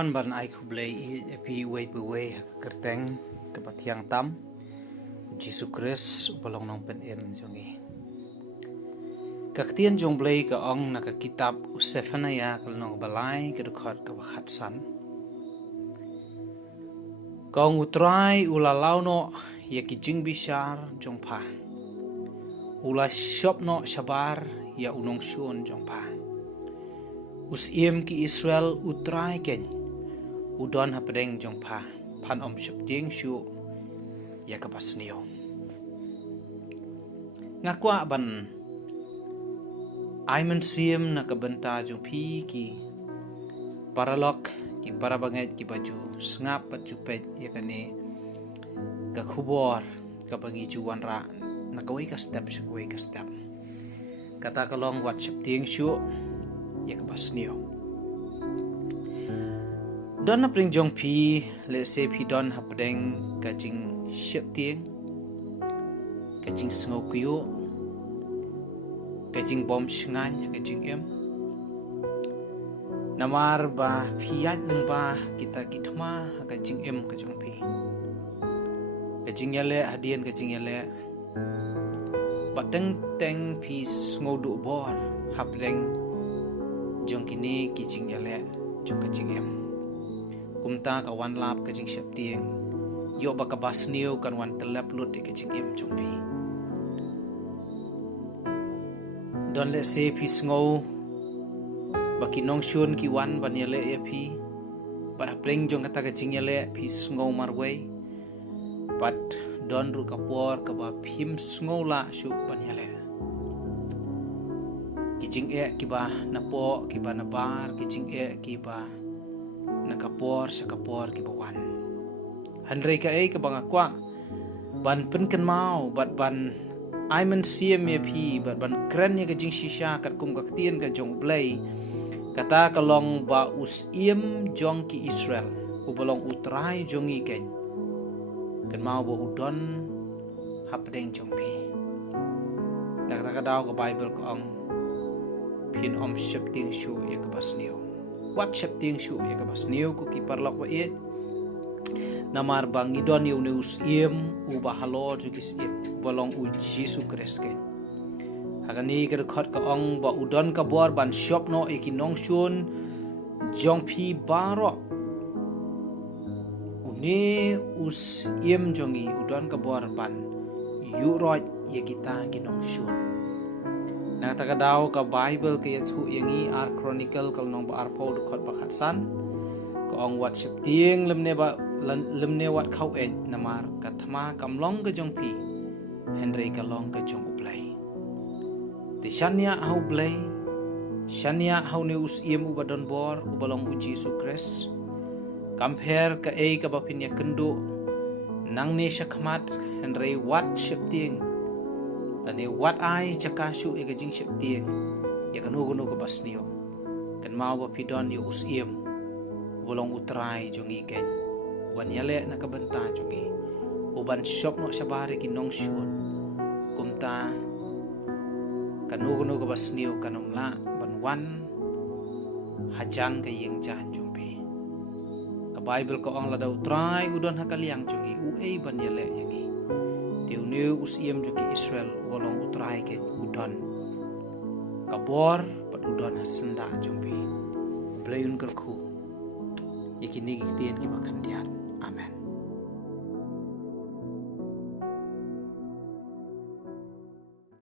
Kawan ban ai khu blai epi wei pe wei kerteng ke patiang tam Jesu Christ balong nong pen em jongi. Kaktian jong blai ka ong na ka kitab Usefania kal nong balai ke dekhot ka bakhat san. Kong utrai ulalau no ya ki jing bishar jong pa. Ula shop no shabar ya unong shun jong pa. Usiem ki Israel utrai ken udon hapedeng jong pa pan om shep ding shu ya kapasnio ngakwa ban aiman siem na kabenta jong pi ki paralok ki parabanget ki baju sngap pat jupet ya kane ka khubor ka bangi juwan ra na kawai ka step kata kalong wat shep ding shu ya kapasnio don pring jong pi le se pi don hapdeng ka jing shep tieng ka jing sngo kuyo ka jing bom shngan ka jing em namar ba phiat nang ba kita kitma ka jing em ka jong pi ka jing yale hadien ka jing yale bateng teng pi sngo du bor hapdeng jong kini ki jing yale jong ka jing em kumta ka wan lap ka jing shep tieng yo ba ka basniu kan wan telap lut ka jing em jong pi don le se pi sngo ba ki nong shun ki wan ban yale e pi para pleng jong kata ka jing yale pi sngo marwei pat don ru ka por ka ba phim sngo la shu ban yale ki jing e ki ba na po ki ba na bar ki jing e ki ba nakapor sa kapor ki bawan handrei ka ka bangakwa ban pen kan mau bat ban aiman siem me phi bat ban kran ye ka jing shisha kat kum ka tien ka jong blai kata kalong ba usiem jong ki Israel u balong utrai jongi ken kan mau bo udon hapdeng jong pi nak ka daw ka bible ko ang pin om shep ting shu ye ka basniu wat shep ting shu ya ka basniu ko ki parlok wa e namar bang idon yu ne usiem u bahalo ju ki sim bolong u Jesu Christ ke hagani ka khot ka ong ba udon ka bor ban shop no e ki nong shun jong phi baro une usiem jongi udon ka bor ban yu roi ye kita ki nong shun na ta ka daw ka bible ke thu yangi ar chronicle kal nong ba ar pho du khot ba khat san ko ong wat shep tieng lemne wat khau e namar ka thma kamlong ka jong pi henry ka long ka jong uplai ti shania hau blai shania hau ne us iem u badon bor u balong u Jesu Christ compare ka ka ba pin ya kendo nang ne shakmat henry wat shep tieng ani wat ai chakashu e ka jing shep tieng ya kan ugo ka basnio kan mau ba pidon yu usiem bolong utrai jongi ken wan yale na kabanta jongi uban shop no shabare ki nong shun kumta kan ugo ka basnio kanom la ban wan hajan ka yeng jan jompe ka bible ko ang la daw utrai udon hakaliang jongi u e ban yale yangi Tiu new usiem jo ki Israel walong utrai ke udon kabor pat udon hasenda jompi blayun kerku yakini ki tien ki makan diat amen.